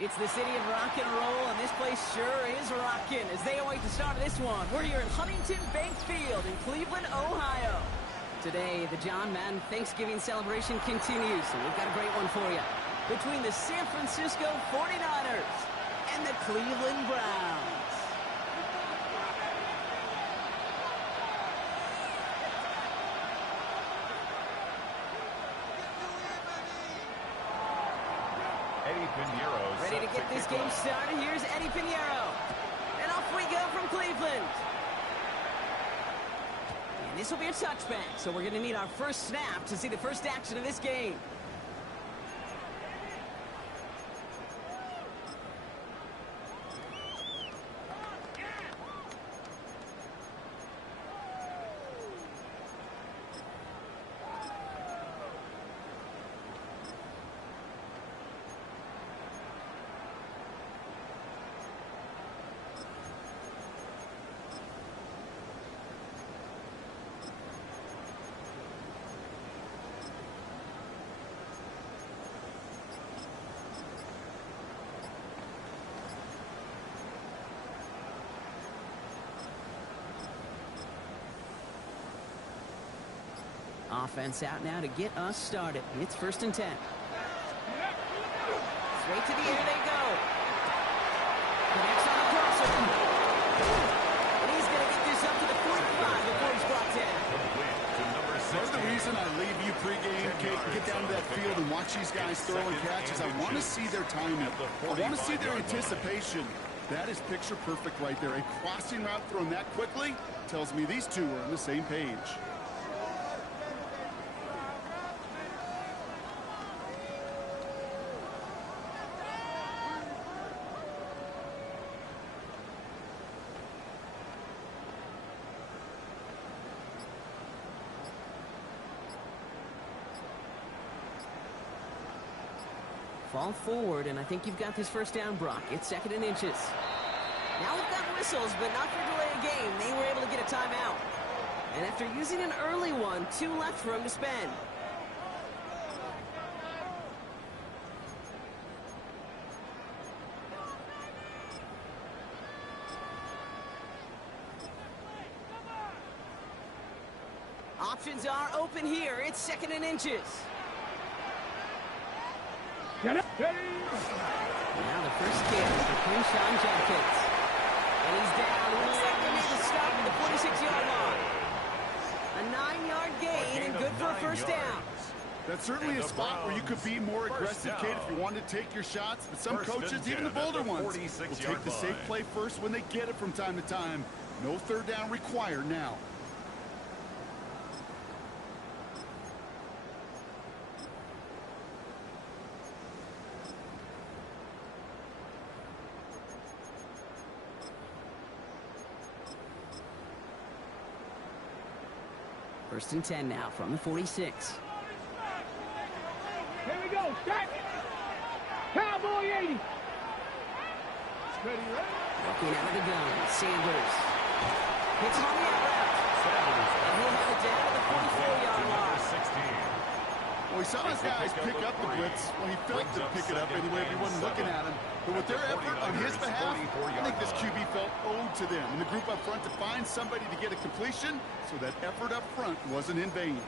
It's the city of rock and roll, and this place sure is rocking as they await the start of this one. We're here at Huntington Bank Field in Cleveland, Ohio. Today, the John Madden Thanksgiving celebration continues, and we've got a great one for you. Between the San Francisco 49ers and the Cleveland Browns. Ready to get this game started. Here's Eddie Pinheiro. And off we go from Cleveland. And this will be a touchback, so we're going to need our first snap to see the first action of this game. Offense out now to get us started. It's 1st and 10. Straight to the air they go. Connects on the crossover. And he's going to get this up to the 45 before he's brought down. Part of the reason I leave you pregame, Kate, get down to that field and watch these guys throw and catch is I want to see their timing. I want to see their anticipation. That is picture perfect right there. A crossing route thrown that quickly tells me these two are on the same page. Fall forward, and I think you've got this first down, Brock. It's 2nd and inches. Now we've got whistles, but not for delay a game. They were able to get a timeout. And after using an early one, 2 left for him to spend. Options are open here. It's 2nd and inches. Get it. Now the first kick for Crenshaw Jackets. And he's down. Looks like they made the stop at the 46-yard line. A 9-yard gain and good for a first down. That's certainly a spot where you could be more aggressive, Kate, if you wanted to take your shots. But some coaches, even the bolder ones, will take the safe play first when they get it from time to time. No 3rd down required now. First and 10 now from the 46. Here we go. Stack. Cowboy 80. Ready, ready. Looking out of the gun. Sanders. Hits it on the out route. And he'll have it down to the 44-yard line. 16. Well, we saw his guys pick up the blitz. Well, he felt to pick it up anyway if he wasn't looking at him. But with their effort on his behalf, I think this QB felt owed to them. And the group up front to find somebody to get a completion, so that effort up front wasn't in vain.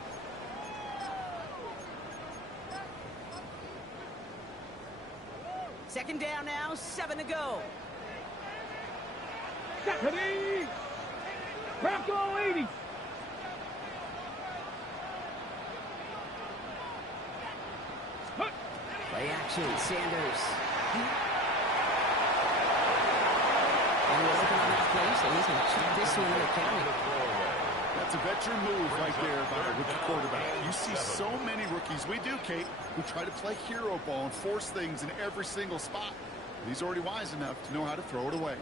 Second down now, 7 to go. Ready. Bronco 80. Play action, Sanders. And we're looking on that play, so he's going to check this one in the county. That's a veteran move right there by the rookie quarterback. You see so many rookies, we do, Kate, who try to play hero ball and force things in every single spot. But he's already wise enough to know how to throw it away.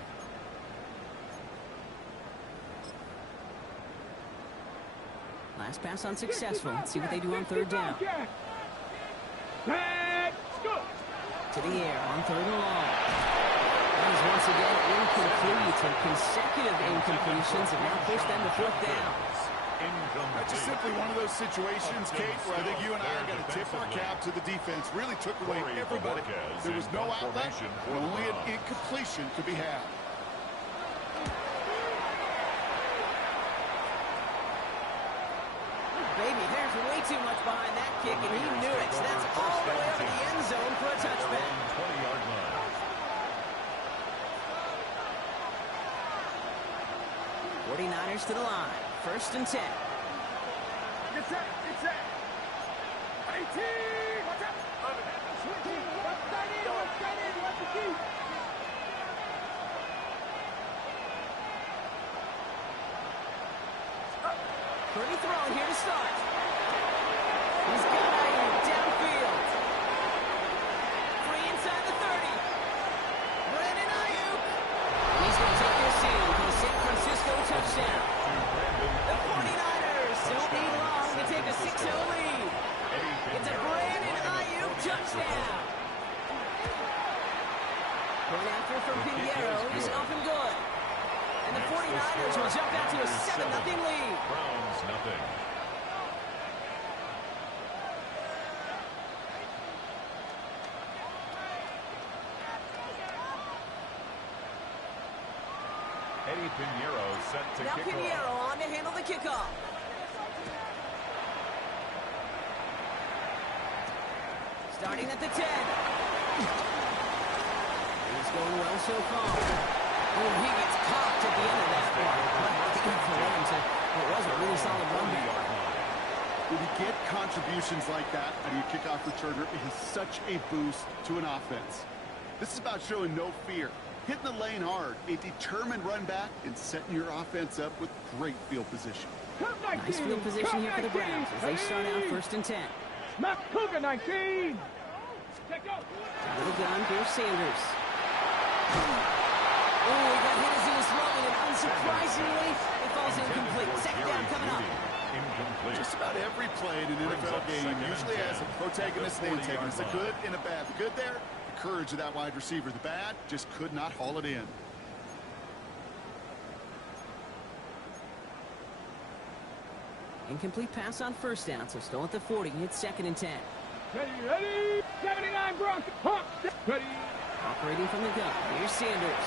Last pass unsuccessful. Let's see what they do on 3rd down. Let's go. To the air on 3rd and long. That is once again incomplete. And consecutive incompletions have now pushed them to 4th down. That's just simply one of those situations, Kate, where I think you and I are going to tip our cap to the defense. Really took away everybody. There was no outlet, and only an incompletion could be had. Baby, there's way too much behind that kick, and he knew it. So that's all the way over the end zone for a touchback. 20-yard line. 49ers to the line. 1st and 10. Get set. 18. Watch out. Switching. What's that in? What's the key? Pretty throw here to start. He's got Ayuk downfield. Free inside the 30. Brandon Ayuk. He's going to take this in for the San Francisco touchdown. The 49ers don't need long to take a 6-0 lead. It's a Brandon Ayuk touchdown. Point after from Pinheiro is up and good. And the 49ers will jump out to a 7-0 lead. Browns nothing. Eddie Pinheiro set to Now kick Pinheiro off. on to handle the kickoff. Starting at the 10. He's going well so far. Oh, he gets cocked at the end of that one. It was a really solid run back. When you get contributions like that out of your kickoff returner, it is such a boost to an offense. This is about showing no fear, hitting the lane hard, a determined run back, and setting your offense up with great field position. Nice field position here for the Browns as they start out 1st and 10. Smack Cougar 19. Check out. Little gun, here's Sanders. Oh, he got hit as he was throwing, and unsurprisingly, it falls incomplete. 2nd down coming up. Incomplete. Just about every play in an NFL game usually has a protagonist and antagonist, a good and a bad. The good there, the courage of that wide receiver. The bad, just could not haul it in. Incomplete pass on 1st down, so still at the 40. It's 2nd and 10. Ready. 79 Broncos. Pump. Ready. Operating from the gun. Here's Sanders.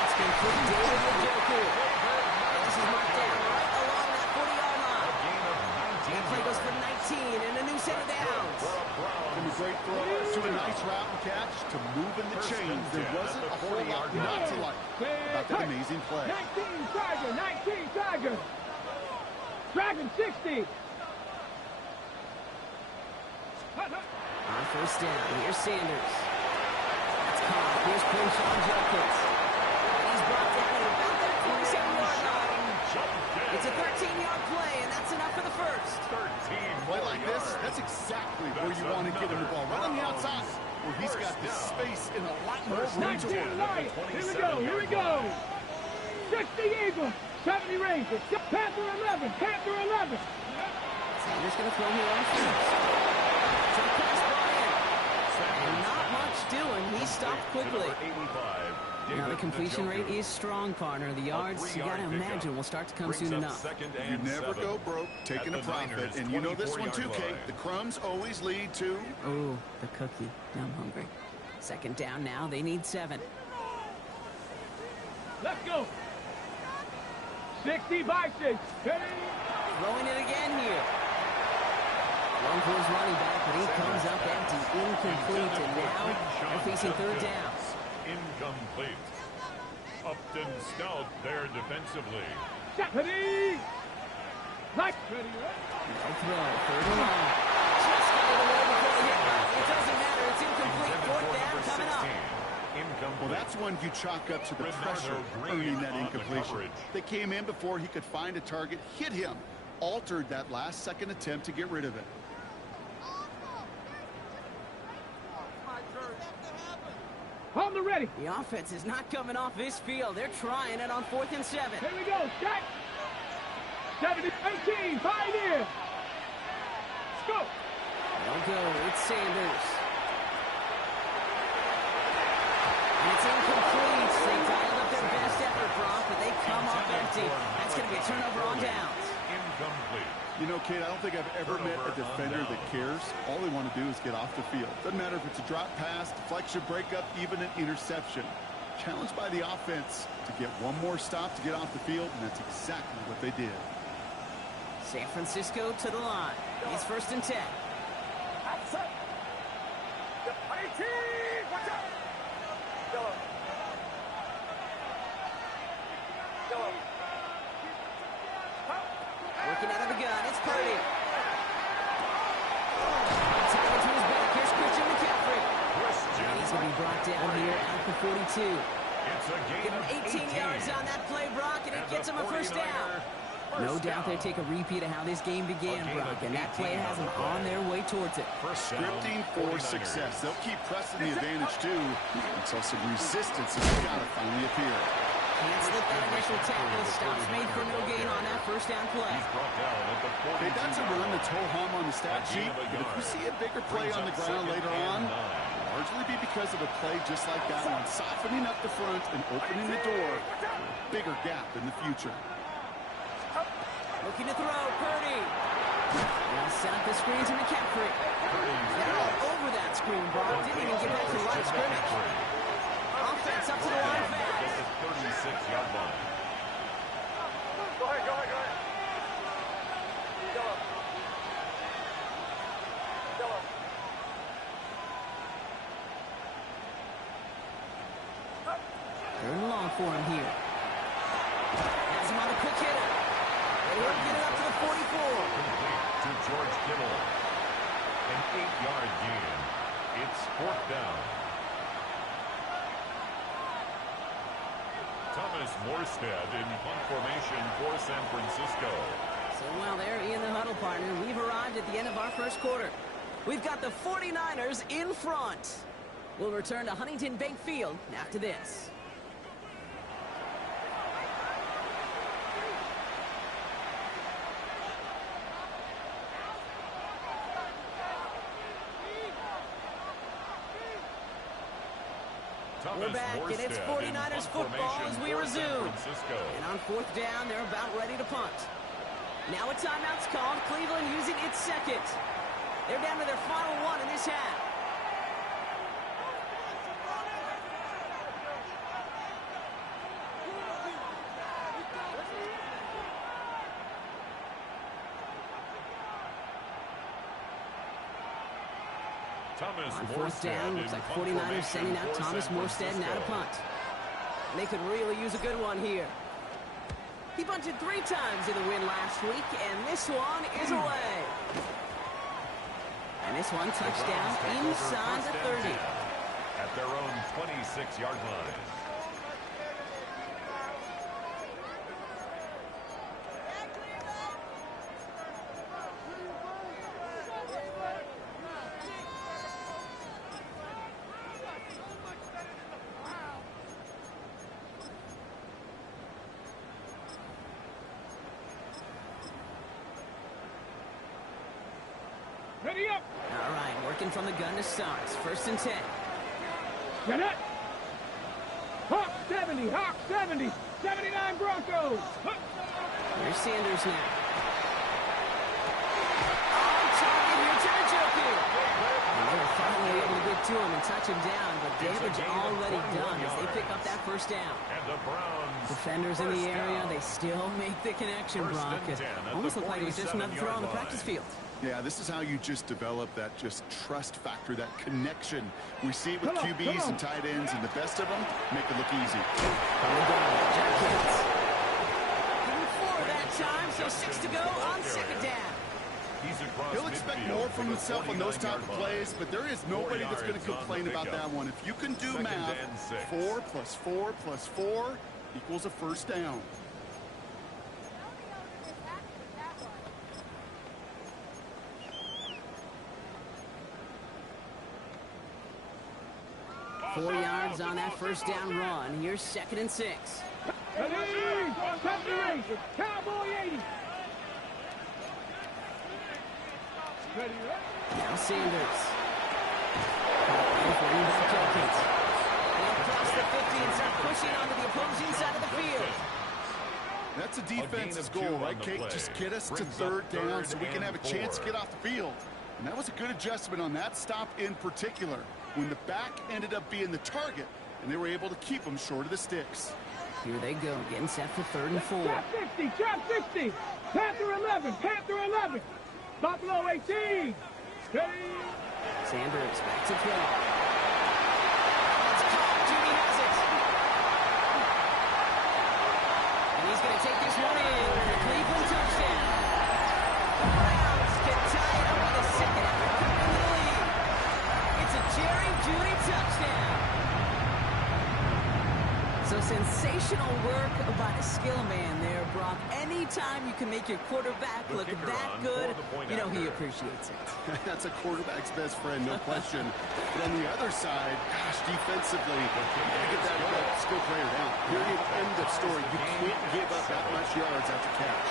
It's been put David Njoku. This is marked down right along that 40-yard line. And play goes for 19 and a new set of downs. From a great throw to a nice route and catch to moving the chains. There wasn't a whole lot not to like about that amazing play. 19 Tiger. Dragon 60. On 1st down, here's Sanders. That's caught. Here's Quinshon Judkins. And he's brought down at about that 27-yard line. It's a 13-yard play, and that's enough for the 1st. 13 Play like this, that's exactly where you want to get him the ball. Right on the outside, where he's got the space and a lot more room to 19 work. Lions. Here we go. 60 Eagles. 70 Rangers. Panther 11. Sanders going to throw here on 1st. To the pass Bryant. And not much doing. He stopped quickly. Now the completion rate is strong, partner. The yards, you got to imagine, will start to come soon enough. You never go broke taking a profit, and you know this one too, Kate. The crumbs always lead to... Oh, the cookie. Now I'm hungry. 2nd down now. They need 7. Let's go. 60 by 6. Ready. Throwing it again here. Long for his running back, but he comes up empty, incomplete, and now they're facing 3rd down. Incomplete. Upton stout there defensively. Ready. Like. Ready. No throw, 3rd and long. Just got it away before the hit. It doesn't matter, it's incomplete. 4th down coming up. Well, that's one you chalk up to the pressure earning that incompletion. They came in before he could find a target, hit him, altered that last-second attempt to get rid of it. On the ready. The offense is not coming off this field. They're trying it on 4th and 7. Here we go. Set. 70-18. Pioneer. Let's go. They'll go. It's Sanders. And it's incomplete. They dialed up their best effort, Brock, but they come come off empty. That's going to be a turnover on downs. Incomplete. You know, Kate, I don't think I've ever met a defender that cares. All they want to do is get off the field. Doesn't matter if it's a drop pass, deflection, breakup, even an interception. Challenged by the offense to get one more stop to get off the field, and that's exactly what they did. San Francisco to the line. It's 1st and 10. Working out of the gun, it's Purdy. Tackle to his back, here's Christian McCaffrey. And he's going to be brought down here at the 42. It's a gain of 18 yards on that play, Brock, and it gets him a first down. No doubt they take a repeat of how this game began, Brock, and that play has them on their way towards it. Scripting for success. They'll keep pressing the advantage, too, until some resistance has got to finally appear. Can't slip that initial tackle. Stops made for no gain on that first down play. Okay, that's a run that's ho-hum on the stat sheet, but if we see a bigger play on the ground later on, it'll largely be because of a play just like that one, softening up the front and opening the door for a bigger gap in the future. Looking to throw, Purdy. Now set up the screen to McCaffrey. They're all over that screen, Brock. Didn't even get back to the line of scrimmage. Offense up to the line fast. 36-yard line. Go ahead. Third and long for him here. Has him on a quick hitter. And he'll get it up to the 44. Complete to George Kittle. An 8-yard gain. It's 4th down. Thomas Morstead in punt formation for San Francisco. So while they're in the huddle, partner, we've arrived at the end of our first quarter. We've got the 49ers in front. We'll return to Huntington Bank Field after this. We're back, and it's 49ers football as we resume. And on 4th down, they're about ready to punt. Now a timeout's called. Cleveland using its second. They're down to their final one in this half. On 4th down, looks like 49ers sending out Thomas Morstead now to punt. And they could really use a good one here. He bunted 3 times in the win last week, and this one is away. And this one touchdown inside the 30. At their own 26-yard line. Ready up. All right, working from the gun to start. 1st and 10. Get it. Hawk 70. 79 Broncos. Here's Sanders now. On target here to Njoku. And they were finally able to get to him and touch him down, but damage already done as they pick up that first down. And the Browns. Defenders in the area, they still make the connection, Brock. It almost looked like it was just another throw on the practice field. Yeah, this is how you just develop that just trust factor, that connection. We see it with QBs and tight ends, and the best of them make it look easy. Even 4 that time, so 6 to go on 2nd down. He'll expect more from himself on those type of plays, but there is nobody that's going to complain about that one. If you can do math, 4 plus 4 plus 4 equals a first down. Four yards on that first down run. Here's 2nd and 6. Ready. Cut the race. Cowboy 80. Ready. Now Sanders. Running back Jenkins. And they'll cross the 50 and start pushing onto the opposing side of the field. That's a defense's goal, right, Kate? Just get us to third down so we can have a chance to get off the field. And that was a good adjustment on that stop in particular, when the back ended up being the target, and they were able to keep them short of the sticks. Here they go, getting set for 3rd and 4. Trap 60, trap 60. Panther 11, Panther 11. Buffalo 18. Steady. Sanders back to throw. It's caught. Judy has it. And he's going to take this one in for the Cleveland touchdown. The Browns can tie it up with a second after cutting the lead. It's a Jerry Judy touchdown. So sensational work by the skill man there, Brock. Anytime you can make your quarterback look that good, you know he appreciates it. That's a quarterback's best friend, no question. But on the other side, gosh, defensively, you gotta get that skill player down. Period, end of story. You can't give up that much yards after catch.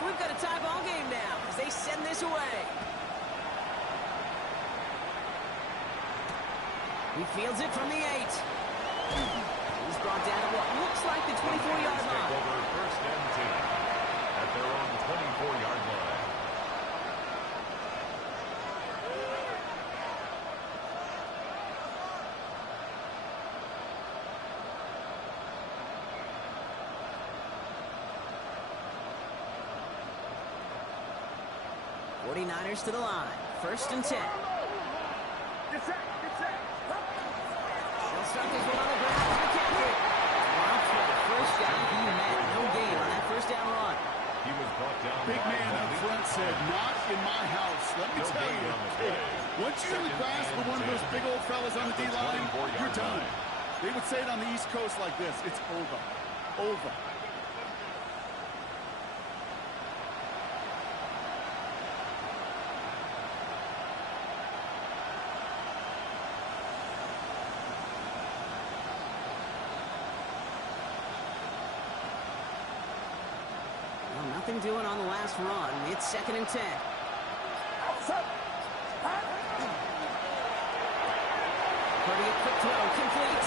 So we've got a tie ball game now as they send this away. He fields it from the 8. He's brought down to what looks like the 24-yard line. Over 1st and 10 at their own 24-yard line. '49ers to the line. 1st and 10. Get set, get set. They'll start this one on the ground. McCaffrey. Long throw. 1st down. He had no gain on that 1st down run. He was brought down. Big man up front said, not in my house. Let me tell you, once you're in the grasp of one of those big old fellas on the D-line, you're done. They would say it on the East Coast like this. It's over. Over. Nothing doing on the last run. It's 2nd and 10. Purdy, a quick throw, complete.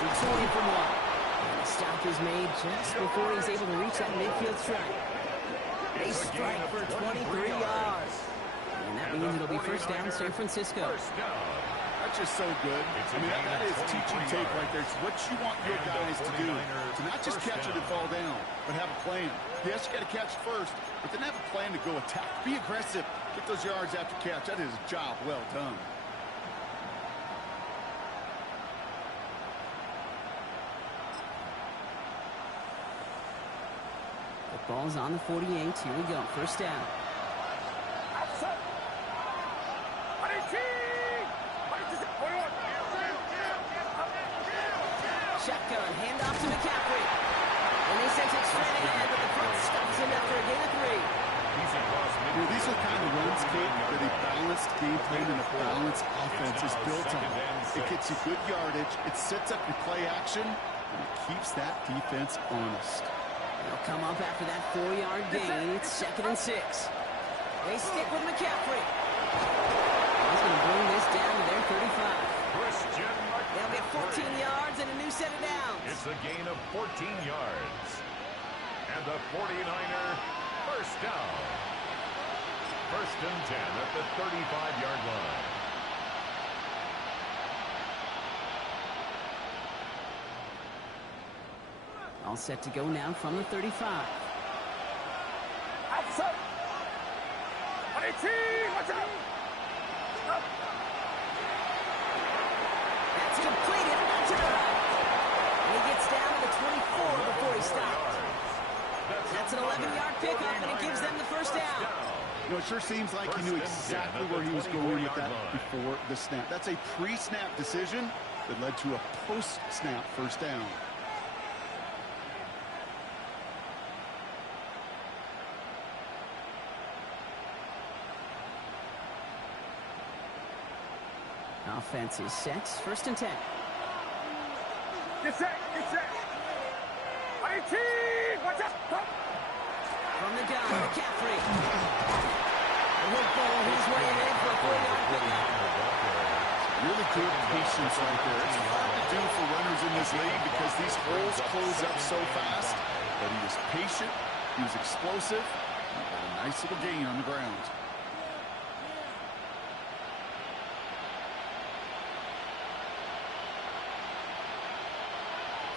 Just away from 1. And the stop is made just before he's able to reach that midfield strike. They strike for 23 yards. And that means it'll be 1st down, San Francisco. That's just so good. I mean, that is teaching tape right there. It's what you want your guys to do. To not just catch it and fall down, but have a plan. Yes, you got to catch it first, but then have a plan to go attack. Be aggressive. Get those yards after catch. That is a job well done. The ball's on the 48. Here we go. 1st down. Shotgun, handoff to McCaffrey. And they sent it straight ahead, but the front stops him after a gain of 3. These are the kind of runs, Kate, that a balanced game plan and a balanced offense is built on. It gets you good yardage, it sets up your play action, and it keeps that defense honest. They'll come up after that 4-yard gain. It's 2nd and 6. They stick with McCaffrey. He's going to bring this down to their 35. They'll get 14 yards and a new set of downs. It's a gain of 14 yards. And the 49er 1st down. 1st and 10 at the 35-yard line. All set to go now from the 35. Outside. 18, watch out. That's completed to the right. And he gets down to the 24 before he stops. That's an 11-yard pickup, and it gives them the 1st down. You know, it sure seems like he knew exactly where he was going with that before the snap. That's a pre-snap decision that led to a post-snap 1st down. Offense is set. 1st and 10. Get set, get set. 18, watch out. From the gun, McCaffrey. He'll bowl his way in for a 4-yard pickup. Really good patience right there. It's hard to do for runners in this league because these holes close up so fast. But he was patient, he was explosive, and got a nice little gain on the ground.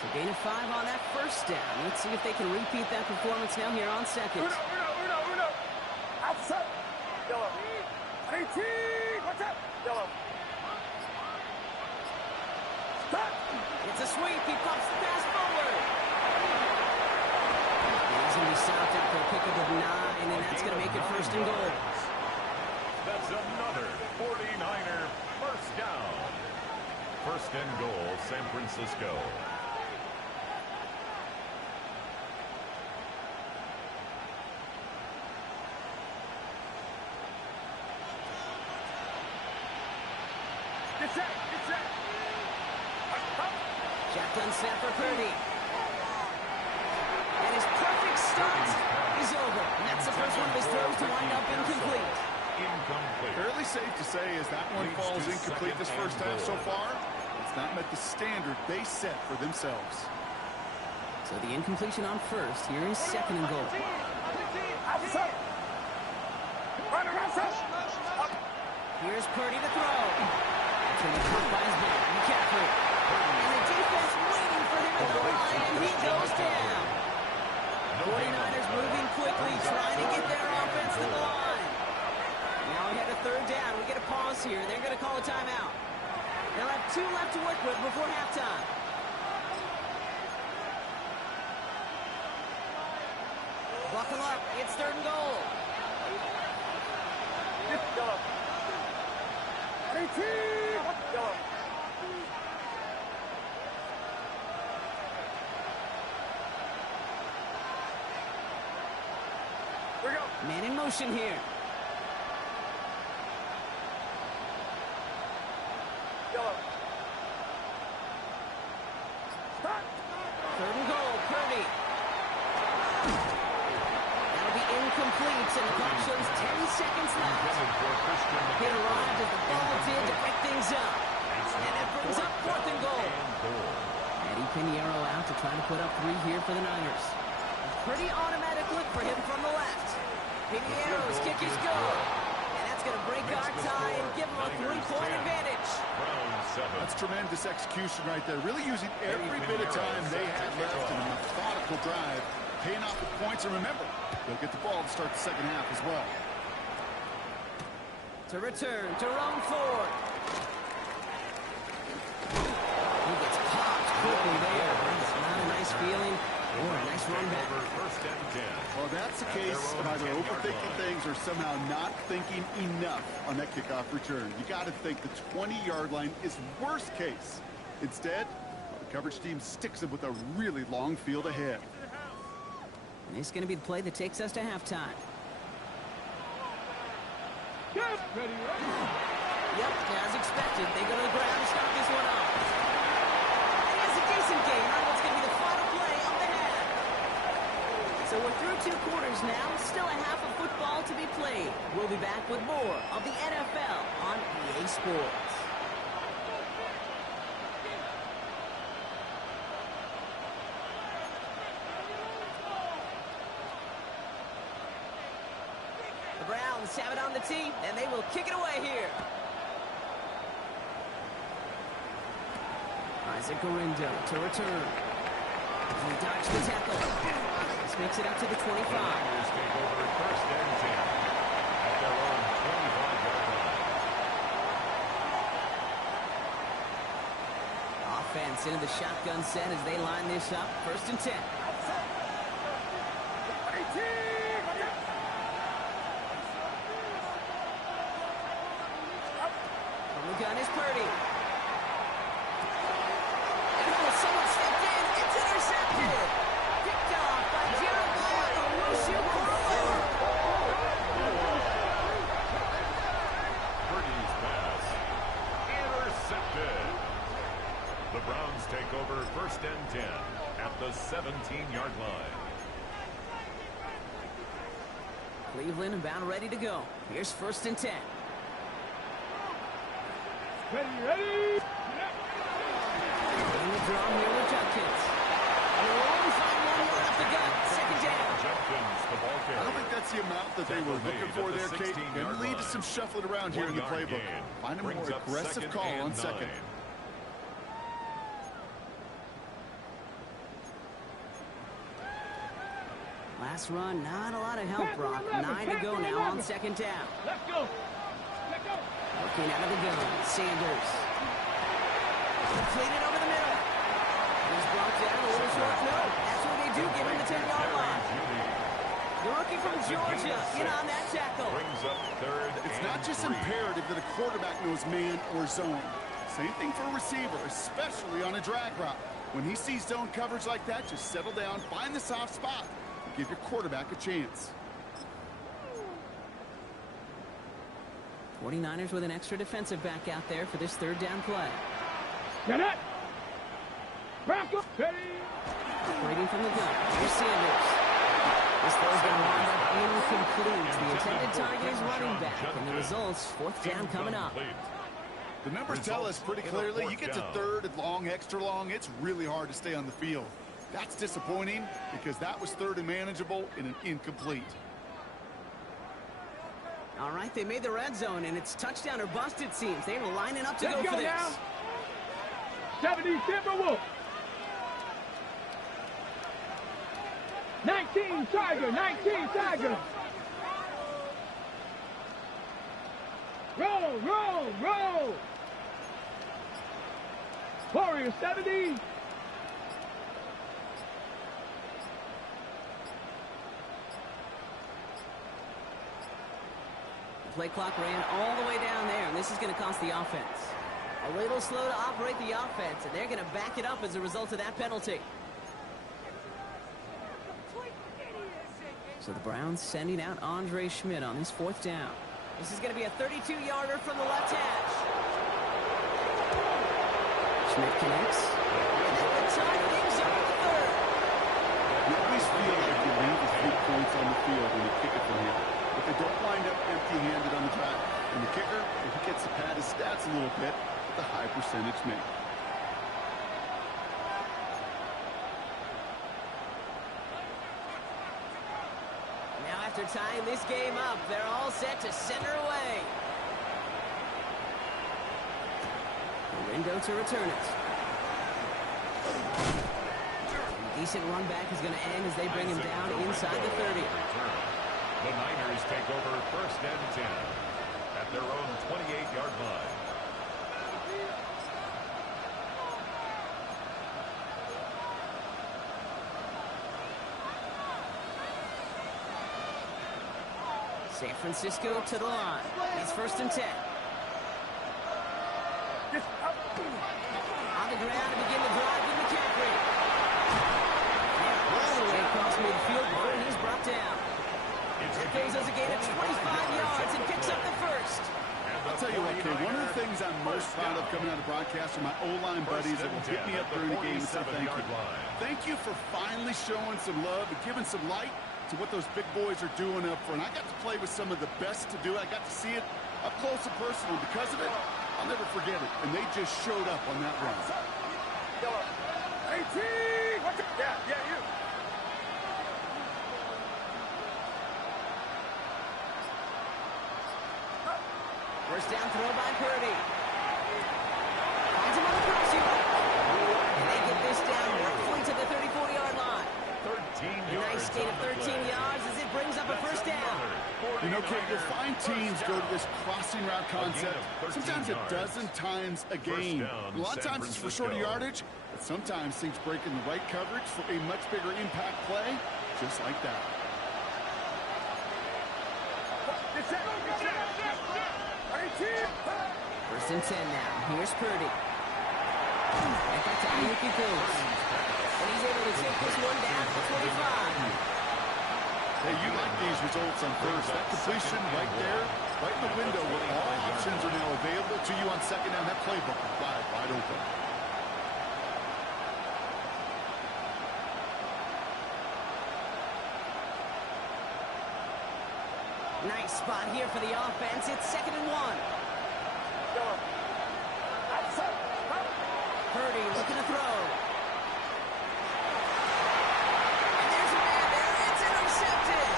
So gain of 5 on that first down. Let's see if they can repeat that performance now here on second. Uno. Outside. Yellow. 18. What's up? Yellow. Stop. It's a sweep. He pops the pass forward. He's going to be stopped up for a pickup of 9, and that's going to make it first and goal. That's another 49er first down. First and goal, San Francisco. Get set. Shotgun snap for Purdy. And his perfect start is over. And that's the first one of his throws to wind up incomplete. Fairly safe to say as that one falls incomplete this first half so far, it's not met the standard they set for themselves. So the incompletion on first. Here is second and goal. Here's Purdy to throw. It's going to be caught by his back. McCaffrey. And the defense waiting for him at the line, and he goes down. 49ers moving quickly, trying to get their offense to the line. Now we have a third down. We get a pause here. They're going to call a timeout. They'll have 2 left to work with before halftime. Buckle up. It's third and goal. 18. Man in motion here. Third and goal, Purdy. That'll be incomplete, and the clock shows 10 seconds left. It arrived as the ball did to break things up. And it brings up fourth and goal. Eddie Pinheiro out to try to put up 3 here for the Niners. A pretty automatic look for him from the left. Pinheiro's kick is good. And that's going to break our tie and give him a 3-point advantage. That's tremendous execution right there. Really using every bit of time they had left in a methodical drive. Paying off with points. And remember, they'll get the ball to start the second half as well. To return, Jerome Ford. He gets popped quickly there. It's not a nice feeling or a nice run back. First and 10. Well, that's a case of either overthinking things or somehow not thinking enough on that kickoff return. You got to think the 20-yard line is worst case. Instead, the coverage team sticks them with a really long field ahead. And this is going to be the play that takes us to halftime. Ready. Yep, as expected, they go to the ground to start this one off. And he has a decent game on what's going to be the final play of the half. So we're through 2 quarters now, still a half of football to be played. We'll be back with more of the NFL on EA Sports. The Browns have it on the tee, and they will kick it away here. Isaac Gorindo to return. He dodged the tackle. This makes it up to the 25. Niners take over first and 10 at their own 25-yard line. Offense into the shotgun set as they line this up. First and 10. From the gun is Purdy. Oh, someone stepped in. It's intercepted. Picked off by Jeremiah Owusu-Koramoah. Purdy's pass intercepted. The Browns take over first and 10 at the 17-yard line. Cleveland about ready to go. Here's 1st and 10. Ready. In the draw here with Judkins. And a long find 1 yard up the gut. 2nd down. Judkins, the ball I carrier. don't think that's the amount that they were looking for there, Kate. Going to lead to some shuffling around here in the playbook. Find a more aggressive call on 2nd. Last run, not a lot of help, Brock. 9 to go now on 2nd down. Let's go. Looking out of the gun, Sanders. Completed over the middle. He's brought down a little short. No, that's what they do, give him the 10-yard line. The rookie from Georgia in on that tackle. Brings up 3rd. It's not just imperative that a quarterback knows man or zone. Same thing for a receiver, especially on a drag route. When he sees zone coverage like that, just settle down, find the soft spot, and give your quarterback a chance. 49ers with an extra defensive back out there for this 3rd down play. Get it. Bronco. Ready. Operating from the gun. Here's Sanders. This throw's going to wind up incomplete. The intended target is running back, and the results, 4th down coming up. The numbers tell us pretty clearly, you get to 3rd and long, extra long, it's really hard to stay on the field. That's disappointing because that was 3rd and manageable in an incomplete. All right, they made the red zone, and it's touchdown or bust, it seems. They were lining up to Let's go go for this. now. 70 Timberwolves. 19 Tiger. 19 Tiger. Roll. Warriors 70. The play clock ran all the way down there, and this is going to cost the offense. A little slow to operate the offense, and they're going to back it up as a result of that penalty. So the Browns sending out Andre Schmidt on his 4th down. This is going to be a 32-yarder from the left hash. Schmidt connects. And that will tie things up in the 3rd. You always feel like you leave a few points on the field when you kick it from here. But they don't wind up empty-handed on the track. And the kicker, if he gets to pad his stats a little bit, with a high percentage make. Now after tying this game up, they're all set to send her away. The window to return it. A decent run back is going to end as they bring him down inside the 30. The Niners take over 1st and 10 at their own 28-yard line. San Francisco to the line. It's 1st and 10. On the ground to begin the drive with McCaffrey. All the way across midfield before he's brought down. It goes as a gain of 25 yards and picks up the 1st. I'll tell you what, Kay, one of the things I'm most proud of coming out of broadcast are my O-line buddies that will hit me up during the game and say thank you. Thank you for finally showing some love and giving some light to what those big boys are doing up front. I got to play with some of the best to do it. I got to see it up close and personal. Because of it, I'll never forget it. And they just showed up on that run. 18. What's it? Yeah, you. First down throw by Purdy. Finds him on the crossing route. And they get this down roughly to the 34-yard line. 13 A nice gain of 13 yards as it brings up a first down. You know, Kate, you'll find teams go to this crossing route concept sometimes a dozen times a game. A lot of times it's for shorter yardage, but sometimes things break in the right coverage for a much bigger impact play, just like that. First and 10 now. Here's Purdy. Back out to Ayuk he goes. And he's able to take this one down to 45. Hey, you like these results on first. That completion right there, right in the window where all options are now available to you on second down. That playbook is wide open. Nice spot here for the offense. It's 2nd and 1. Purdy looking to throw. And there's a man there. It's intercepted.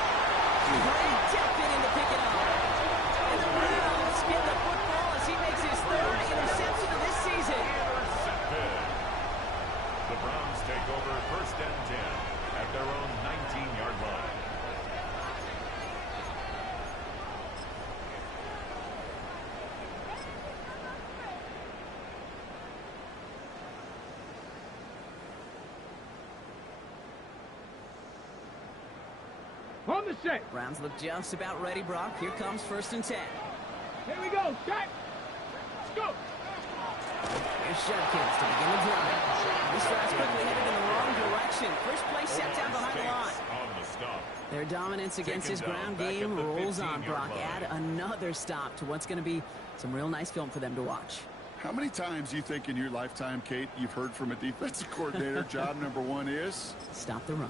Great tip in to pick it up. And the Browns get the football as he makes his 3rd interception of this season. Intercepted. The Browns take over 1st and 10 at their own 19-yard line. On the set. Browns look just about ready, Brock. Here comes 1st and 10. Here we go. Set. Let's go. Here's Judkins to begin the drive. This drive's quickly headed in the wrong direction. First play set down behind the line. On the stop. Their dominance against his ground game rolls on, Brock. Add another stop to what's going to be some real nice film for them to watch. How many times do you think in your lifetime, Kate, you've heard from a defensive coordinator, job number 1 is? Stop the run.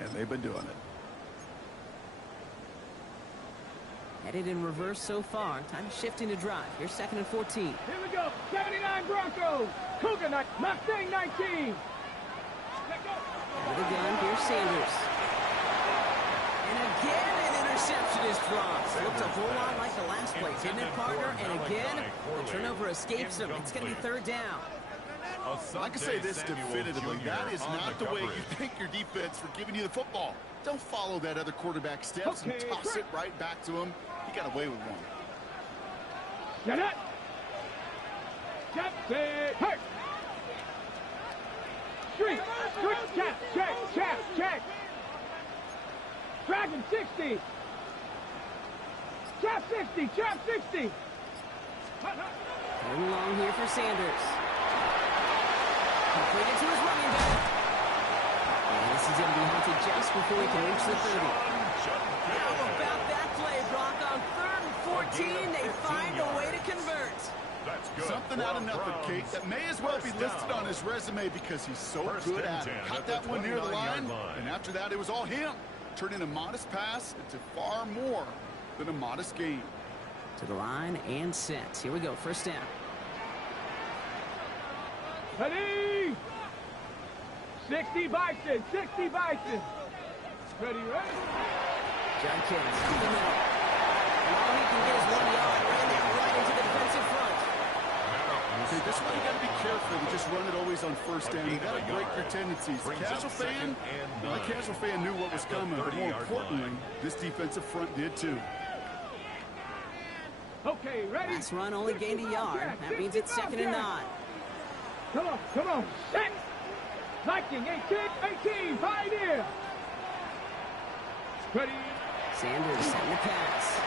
And they've been doing it. Headed in reverse so far. Time to shift into drive. Here's 2nd and 14. Here we go. 79 Broncos. Cougar Mustang 19. Let go. With a gun, here's Sanders. And again, an interception is dropped. Looked a whole lot like the last play, didn't it, partner? And again, the turnover escapes him. It's going to be 3rd down. I can say this definitively. That is not the way you thank your defense for giving you the football. Don't follow that other quarterback steps and toss it right back to him. He got away with one. Get it. Get it. Hey. Street. Check. Dragon 60. Chap 60. Going long here for Sanders. Completed to his running back. And this is going to be hunted just before he can reach the 30. How about that play, Brock? On 3rd and 14, they find a way to convert. That's good. Something out of nothing, Kate, that may as well be listed on his resume because he's so good at it. Caught that one near the line, and after that, it was all him. Turning a modest pass into far more than a modest gain. To the line and set. Here we go. 1st down. Ready. 60 Bison. Ready. Judkins up the middle. And all he can get is 1 yard. Ran that right into the defensive front. Okay, this one you got to be careful to just run it always on 1st down. You got to break your tendencies. The casual fan knew what was coming, but more importantly, this defensive front did too. Okay, ready. Last run only gained a yard. That means it's 2nd and 9. Come on. Set. Viking 18. Pioneer. Ready. Sanders setting the pass.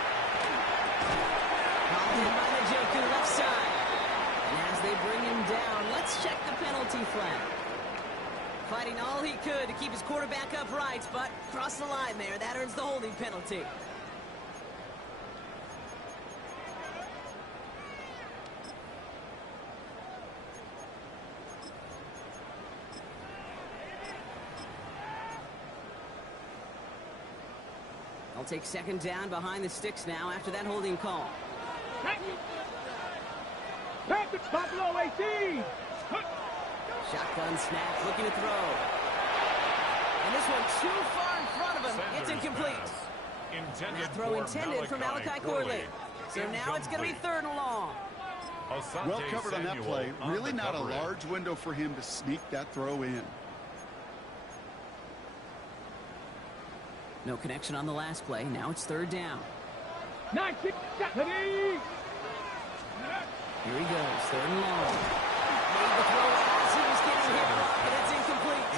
Called in by Njoku left side. And as they bring him down, let's check the penalty flag. Fighting all he could to keep his quarterback upright, but crossed the line there. That earns the holding penalty. They'll take 2nd down behind the sticks now after that holding call. Buffalo 18. Shotgun snap, looking to throw. And this one too far in front of him. It's incomplete. That throw intended for Malachi Corley. So now it's going to be 3rd and long. Well covered on that play. Really not a large window for him to sneak that throw in. No connection on the last play. Now it's 3rd down. 19. Here he goes. 3rd and long. Made the throw as he was getting hit, and it's incomplete.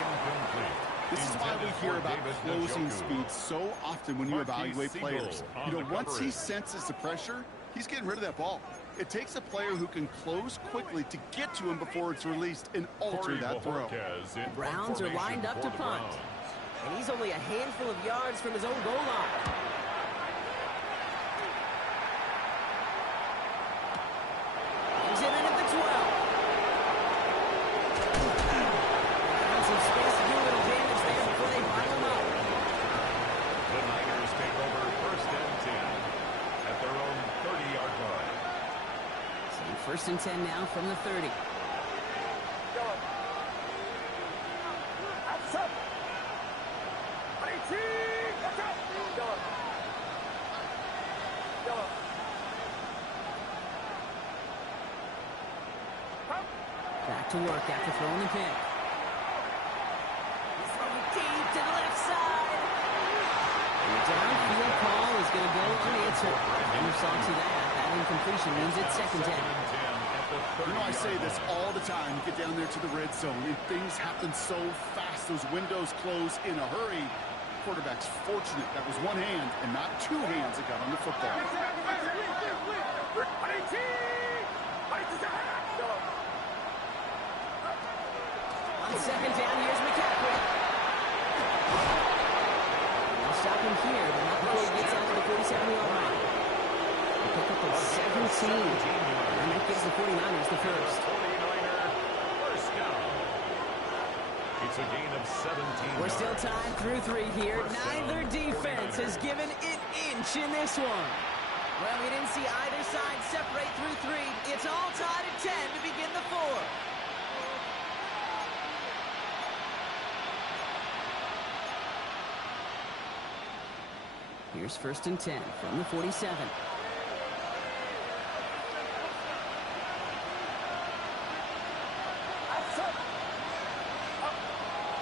This is why we hear about closing speed so often when you evaluate players. You know, once he senses the pressure, he's getting rid of that ball. It takes a player who can close quickly to get to him before it's released and alter that throw. The Browns are lined up to punt. And he's only a handful of yards from his own goal line. He's in it at the 12. Found some space to do a little damage there before they pile him up. The Niners take over 1st and 10 First and 10 now from the 30. Back to work after throwing the pick. He's throwing deep to the left side. And the downfield call is going to go unanswered. Defender saw to that. That incompletion means it's second down. You know, I say this all the time. You get down there to the red zone, and things happen so fast. Those windows close in a hurry. Quarterback's fortunate that was one hand and not two hands that got on the football. On second down, here's McCaffrey. They'll stop him here, but not before he gets out to the 47-yard line. A pickup of 17. And that gives the 49ers the first. 49er first down. It's a gain of 17. We're still tied through 3 here. Neither defense has given an inch in this one. Well, we didn't see either side separate through 3. It's all tied at 10 to begin the 4th. Here's first and 10 from the 47.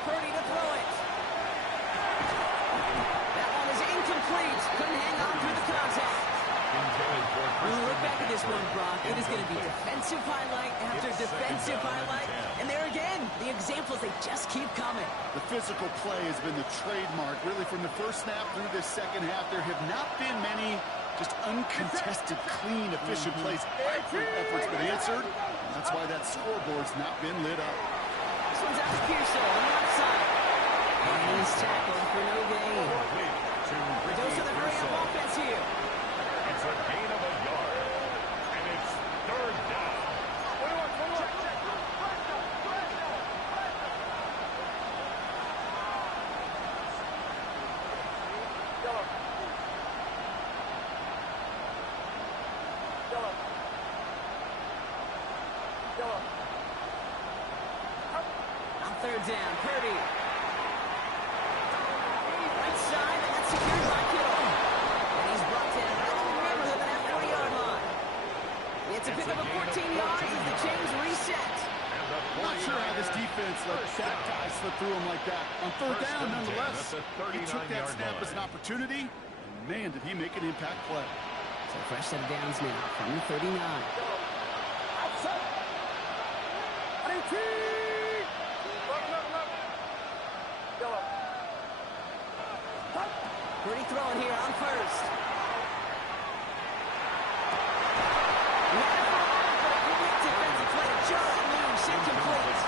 Purdy to throw it. That one is incomplete. Couldn't hang on through the contact. When we look back at this one, Brock, it is going to be defensive highlight after defensive highlight. And there again, the examples, they just keep coming. The physical play has been the trademark. Really, from the first snap through this second half, there have not been many just uncontested, clean, efficient plays. Every effort's been answered. That's why that scoreboard's not been lit up. This one's out to Pearson on the left side. And he's tackled for no gain. The dose of the hurry-up offense here. It's a gain of a yard. And it's third down. On third down, Purdy. Right side, and that's secured by Kittle. And he's brought down right in the neighborhood of that 40-yard line. It's a pickup of 14 yards as the chains reset. I'm not sure how this defense let that guy slip through him like that. On third down, nonetheless, he took that snap as an opportunity. And man, did he make an impact play. So fresh set of downs now from the 39. Purdy throwing here on first. Defensive play, just loose, incomplete.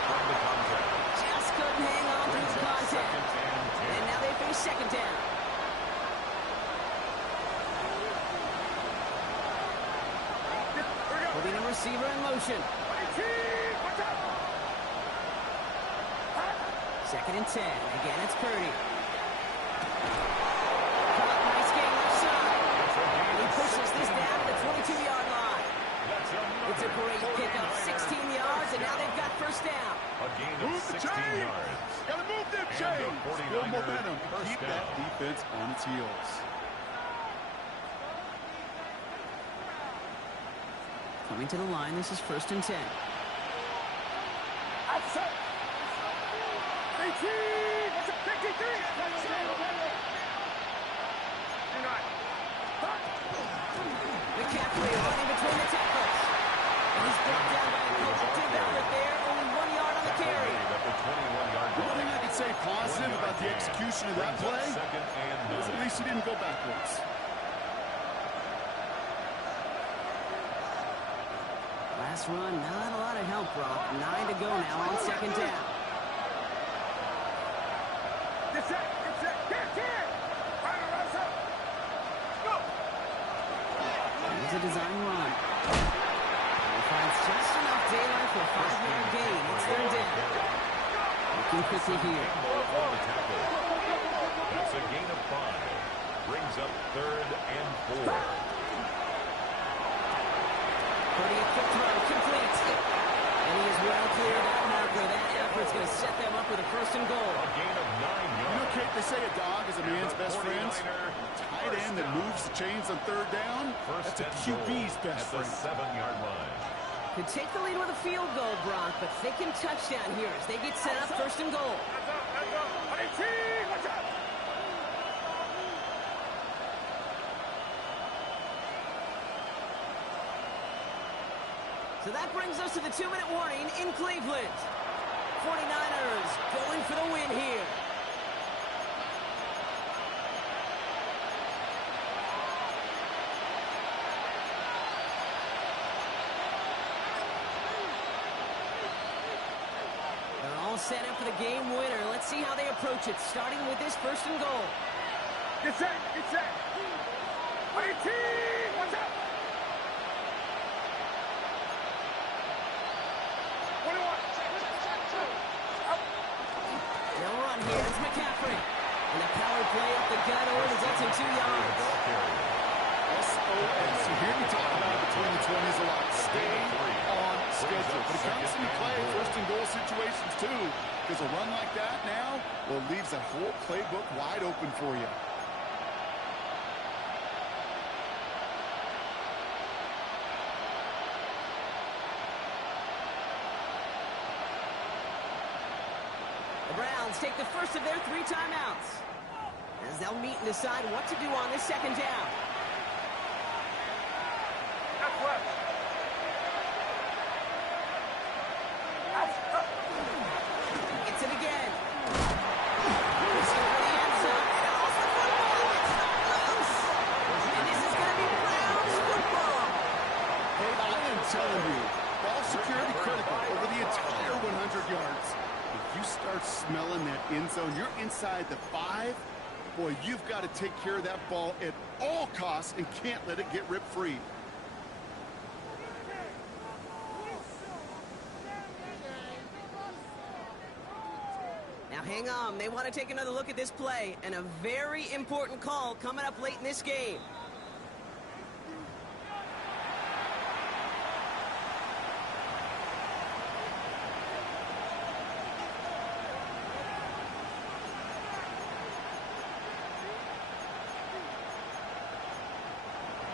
Just couldn't hang on through the contact. And now they face second down. Putting a receiver in motion. Second and 10. Again, it's Purdy. Nice game left side. He pushes this down to the 22-yard line. It's a great pickup, 16 yards, and now they've got first down. A gain of 16 yards. Gotta move them And chains. the 49er Build momentum. first Keep down. that defense on its heels. Coming to the line, this is first and 10. McCaffrey running between the tackles. And he's brought down by a collective effort there. Only 1 yard on the carry. At the 21-yard The one line. thing I can say positive about the execution of that play Second and is at least he didn't go backwards. Last run, not a lot of help, Brock. 9 to go now on second down. Here's a design run. And finds just enough daylight for a 5-yard gain. It's third down. Looking quickly here. That's a gain of 5. Brings up third and 4. Purdy a quick throw. well clear that marker. That effort's going to set them up with a first and goal. A gain of 9 yards. You know, Kate, they say a dog is a man's best friend. Tight end that moves the chains on third down, that's a QB's best friend. At the 7-yard line. Could take the lead with a field goal, Brock, but thinking touchdown here as they get set up first and goal. So that brings us to the 2-minute warning in Cleveland. 49ers going for the win here. They're all set up for the game winner. Let's see how they approach it, starting with this first and goal. Get set, get set. 18, watch out. 21. They'll run here. It's McCaffrey. And the power play up the gut results in 2 yards. SOS. You hear me talk about it between the 20s a lot. Stay on schedule. But it comes into play first and goal situations too. Because a run like that now, well, leaves that whole playbook wide open for you. The Browns take the first of their 3 timeouts as they'll meet and decide what to do on this second down. That's left. Gets it again. This is for the end zone. And off the football. It's not loose. And this is going to be Browns football. Hey, I am telling you, ball security critical over the entire 100 yards. If you start smelling that end zone, you're inside the 5. Boy, you've got to take care of that ball at all costs and can't let it get ripped free. Now hang on. They want to take another look at this play. And a very important call coming up late in this game.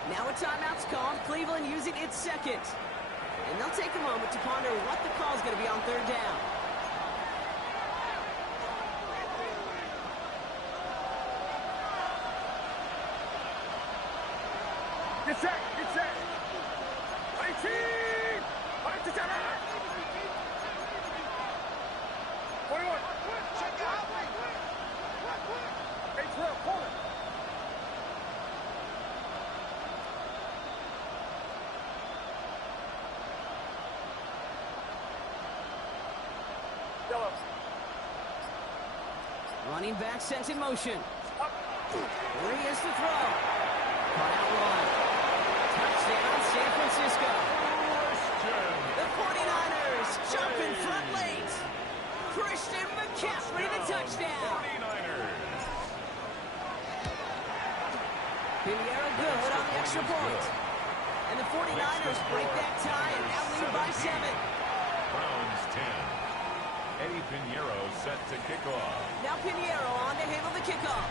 Now a timeout's called. Cleveland using its second. And they'll take a moment to ponder what the call's going to be on third down. Get set, get set. 18. 21. Hey, 12, hold it. Yellow. Running back sent in motion. Here he is to throw. Caught out one. Touchdown, San Francisco. The 49ers jump in front late. Christian McCaffrey, the touchdown. 49ers. Pinheiro good on the extra point. And the 49ers break that tie and now lead by 7. Browns 10. Eddie Pinheiro set to kick off. Now Pinheiro on to handle the kickoff.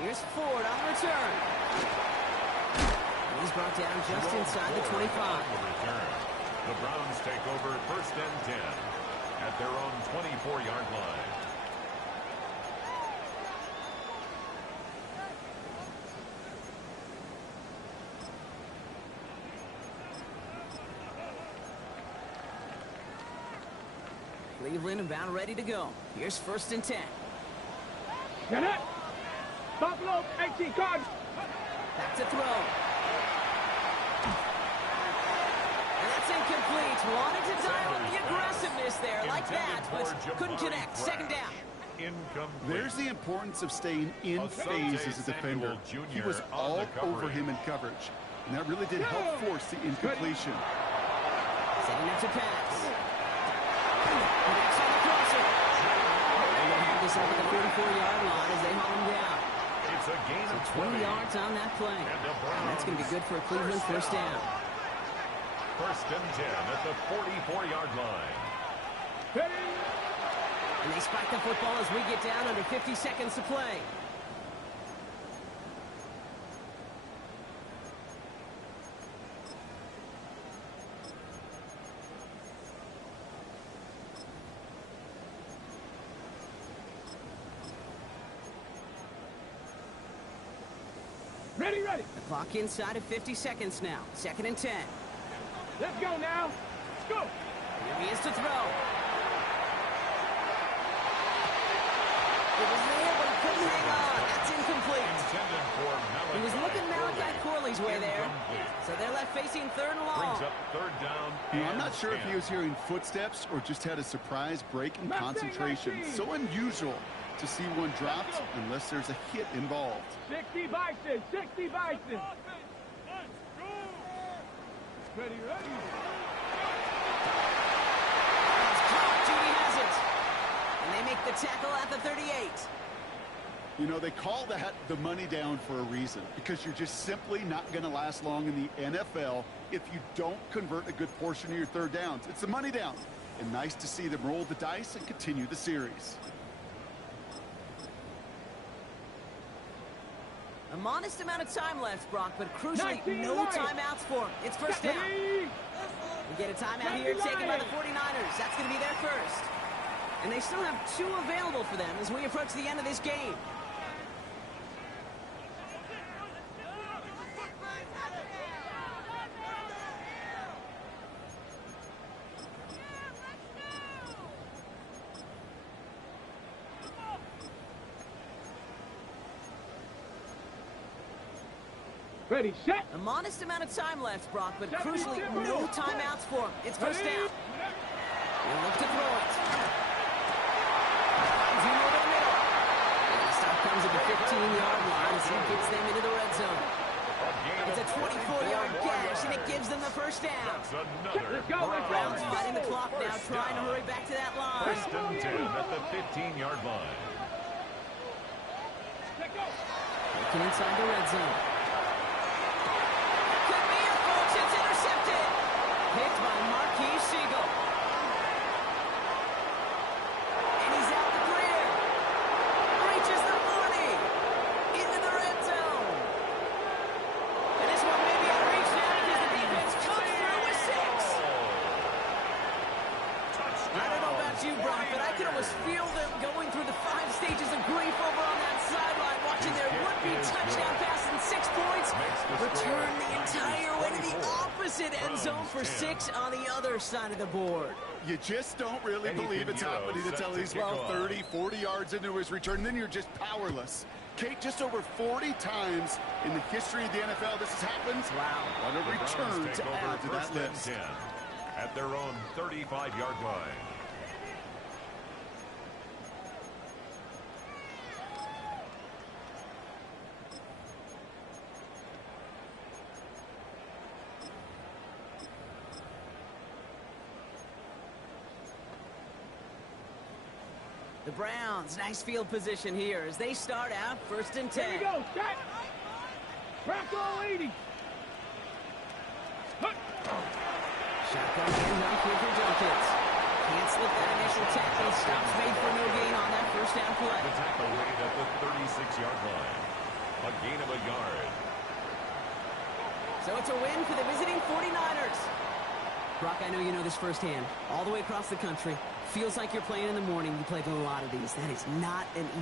Here's Ford on the return. He's brought down just inside the 25. The return. The Browns take over first and 10 at their own 24-yard line. Cleveland about ready to go. Here's first and 10. Get it. Buffalo, 18 cards. Back to throw. And that's incomplete. Wanted to dial up the aggressiveness there like that, but couldn't connect. Second down. Incomplete. There's the importance of staying in phase as a defender. He was all over him in coverage, and that really did help force the incompletion. Setting up to pass. Connects on the crosser. And they have this up at the 44-yard line as they haul him down. It's a gain of 20 yards on that play. And that's going to be good for a Cleveland first down. First and 10 at the 44-yard line. And they spike the football as we get down under 50 seconds to play. Ready, ready. The clock inside of 50 seconds now. 2nd and 10. Let's go now. Let's go. Here he is to throw. It was there, but he couldn't hang on. That's incomplete. He was looking Malachi Corley's way there. So they're left facing 3rd and long. Brings up 3rd down. I'm not sure if he was hearing footsteps or just had a surprise break in concentration. So unusual to see one dropped unless there's a hit involved. 60 Bison, 60 Bison. Ready, ready. It's caught. Judy has it. And they make the tackle at the 38. You know, they call that the money down for a reason, because you're just simply not going to last long in the NFL if you don't convert a good portion of your 3rd downs. It's the money down. And nice to see them roll the dice and continue the series. A modest amount of time left, Brock, but crucially, no timeouts for him. It's first down. We get a timeout here taken by the 49ers. That's going to be their first. And they still have 2 available for them as we approach the end of this game. Ready, set. A modest amount of time left, Brock, but crucially, no timeouts for him. It's first down. He'll look to throw it. Finds him over the middle. And the stop comes at the 15-yard line as he gets them into the red zone. It's a 24-yard gash, and it gives them the first down. Let's go, let's go. Browns fighting the clock now, trying to hurry back to that line. First and 10 at the 15-yard line. Looking inside the red zone. Could be a folks. It's intercepted. Picked by Marquise Siegel. And he's out the clear. Reaches the 40. Into the red zone. And this one may be out of reach now because the defense comes through with 6. I don't know about you, Brock, but I can almost feel them going through the 5 stages of grief over on that sideline, watching their would-be touchdown pass in 6 points return the entire way to the opposite end zone for 6 on the other side of the board. You just don't really believe it's happening until he's well 30, 40 yards into his return, and then you're just powerless. Kate, just over 40 times in the history of the NFL this has happened. Wow. What a return to add to that list. At their own 35-yard line. The Browns, nice field position here as they start out first and 10. Here we go, set. Crack all 80. Shotgun handoff here for Jenkins. Can't slip that initial tackle. Stops made for no gain on that first down play. The tackle made at the 36-yard line. A gain of a yard. So it's a win for the visiting 49ers. Brock, I know you know this firsthand. All the way across the country. Feels like you're playing in the morning. You played a lot of these. That is not an easy